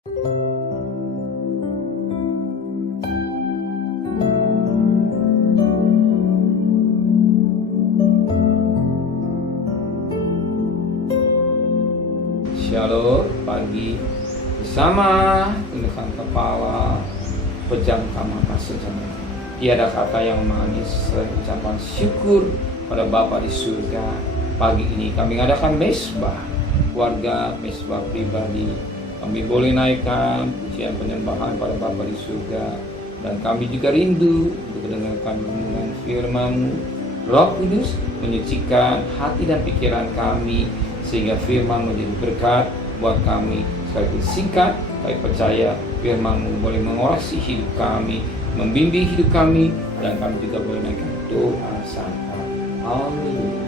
Shalom pagi bersama tundukkan kepala, pejamkan mata sejenak. Tiada kata yang manis selain ucapan syukur pada Bapa di surga. Pagi ini kami mengadakan mesbah keluarga, mesbah pribadi. Kami boleh naikkan pujian penyembahan pada Bapa di surga, dan kami juga rindu untuk mendengarkan renungan firman-Mu. Roh Kudus menyucikan hati dan pikiran kami sehingga firman menjadi berkat buat kami. Sekali singkat, kami percaya firman-Mu boleh mengorasi hidup kami, membimbing hidup kami, dan kami juga boleh naikkan doa santa. Amin.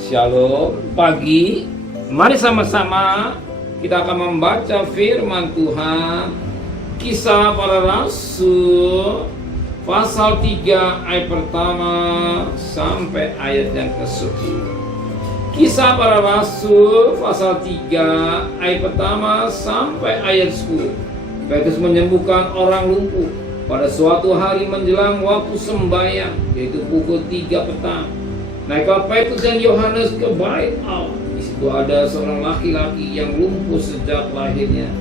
Shalom pagi. Mari sama-sama kita akan membaca firman Tuhan. Kisah Para Rasul pasal 3 ayat pertama sampai ayat yang ke-10. Kisah Para Rasul pasal 3 ayat pertama sampai ayat 10. Petrus menyembuhkan orang lumpuh pada suatu hari menjelang waktu sembahyang, yaitu pukul 3 petang. Naiklah Petrus dan Yohanes ke bait Allah. Di situ ada seorang laki-laki yang lumpuh sejak lahirnya,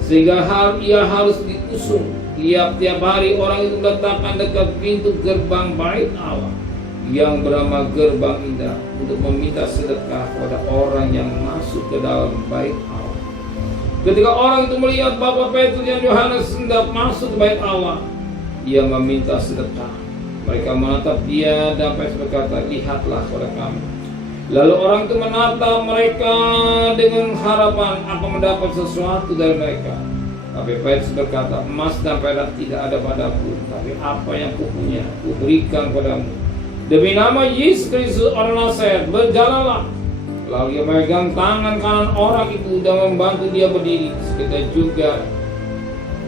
sehingga ia harus diusung. Tiap hari orang itu meletakkan dekat pintu gerbang bait Allah yang bernama Gerbang Indah untuk meminta sedekah kepada orang yang masuk ke dalam bait Allah. Ketika orang itu melihat Bapak Petrus dan Yohanes hendak masuk ke bait Allah, ia meminta sedekah. Mereka menatap dia dan Petrus berkata, "Lihatlah kepada kami." Lalu orang itu menatap mereka dengan harapan akan mendapat sesuatu dari mereka. Tapi Petrus berkata, "Emas dan perak tidak ada padaku, tapi apa yang kupunya kuberikan padamu. Demi nama Yesus Kristus orang Nazaret, berjalanlah." Lalu ia memegang tangan kanan orang itu dan membantu dia berdiri. Seketika juga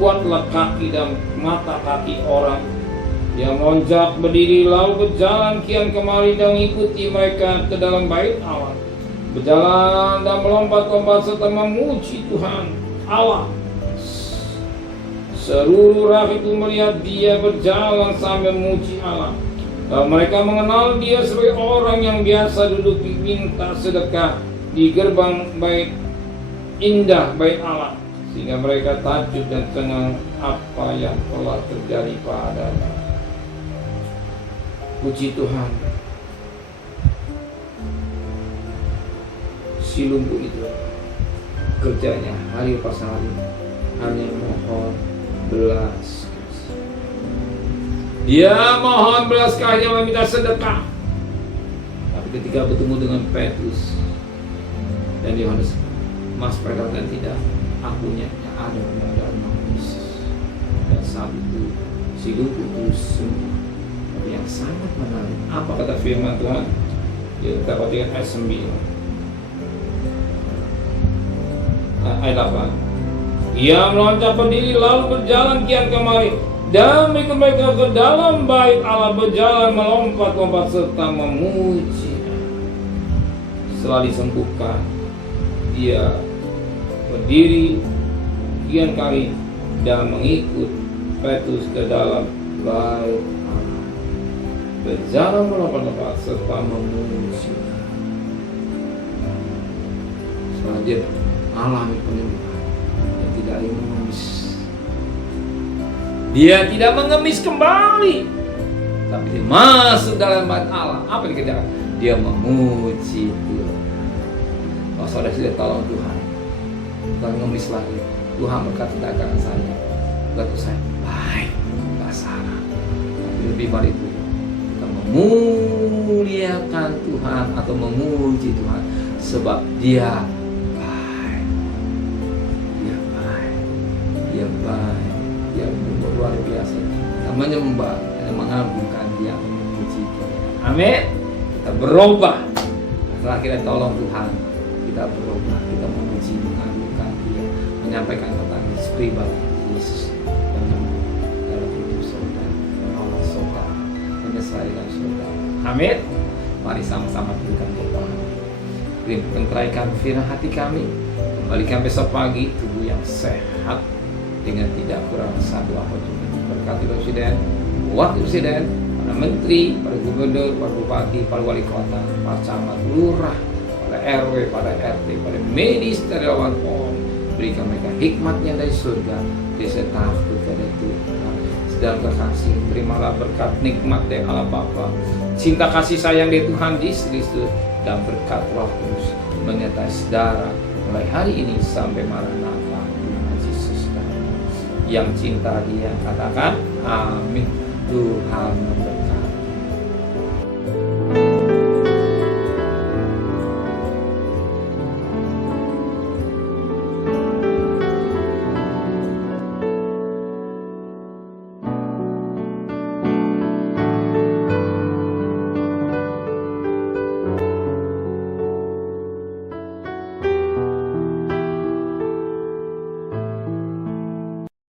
kuatlah kaki dan mata kaki orang. Dia melonjak berdiri lalu berjalan kian kemari dan mengikuti mereka ke dalam bait Allah. Berjalan dan melompat-lompat serta memuji Tuhan Allah. Seluruh rakyat itu melihat dia berjalan sambil memuji Allah. Mereka mengenal dia sebagai orang yang biasa duduk minta sedekah di gerbang bait indah bait Allah, sehingga mereka takjub dan cengang apa yang telah terjadi padanya. Puji Tuhan. Si lumpuh itu kerjanya hari pas hari hanya mohon belas. Dia mohon belas kasihan, meminta sedekah. Tapi ketika bertemu dengan Petrus dan Yohanes, "Emas perak dan tidak, akunya yang ada pada nama Yesus." Dan saat itu si lumpuh itu sembuh. Tapi yang sangat menarik, apa kata firman Tuhan? Kita perhatikan ayat 9, ayat 8. Ia meloncat berdiri lalu berjalan kian kemari dan mengikut mereka ke dalam bait Allah, berjalan melompat-lompat serta memuji. Setelah disembuhkan, dia berdiri kian kali dan mengikut Petrus ke dalam bait Allah, berjalan melompat-lompat serta memuji. Selanjutnya alami penyembuhan yang tidak mengemis. Dia tidak mengemis kembali, tapi dia masuk dalam bait Allah. Apa yang dikerjakan? Dia memuji Tuhan. Oh, saudara sudah tolong Tuhan, bukan mengemis lagi. Tuhan berkata dagangan saya, bantu saya baik, tak salah. Tapi lebih baik itu kita memuliakan Tuhan atau memuji Tuhan, sebab Dia baik, Dia baik, Dia baik. Yang luar biasa. Kita menyembah dan mengagungkan Dia, memuji Dia. Amin. Kita berubah. Setelah kita tolong Tuhan, kita berubah. Kita memuji, mengagungkan Dia, menyampaikan tentang Yesus pribadi, Yesus yang dalam hidup saudara, Allah saudara, menyelesaikan saudara. Amin. Mari sama-sama berikan doa. Rimpukan keraikan firman hati kami. Kembalikan besok pagi tubuh yang yang sehat dengan tidak kurang satu apapun. Berkati Presiden, Wakil Presiden, para Menteri, para Gubernur, para Bupati, para Wali Kota, para camat, lurah, para RW, para RT, para medis dari lawan pohon. Berikan mereka hikmatnya dari surga, disertai kepada Tuhan. Sedang kekasih, terimalah berkat nikmat dari Allah Bapa, cinta kasih sayang dari Tuhan Yesus Kristus, dan berkat Roh Kudus menyertai saudara mulai hari ini sampai Maranatha Tuhan Yesus. Yang cinta Dia katakan amin. Tuhan memberkati.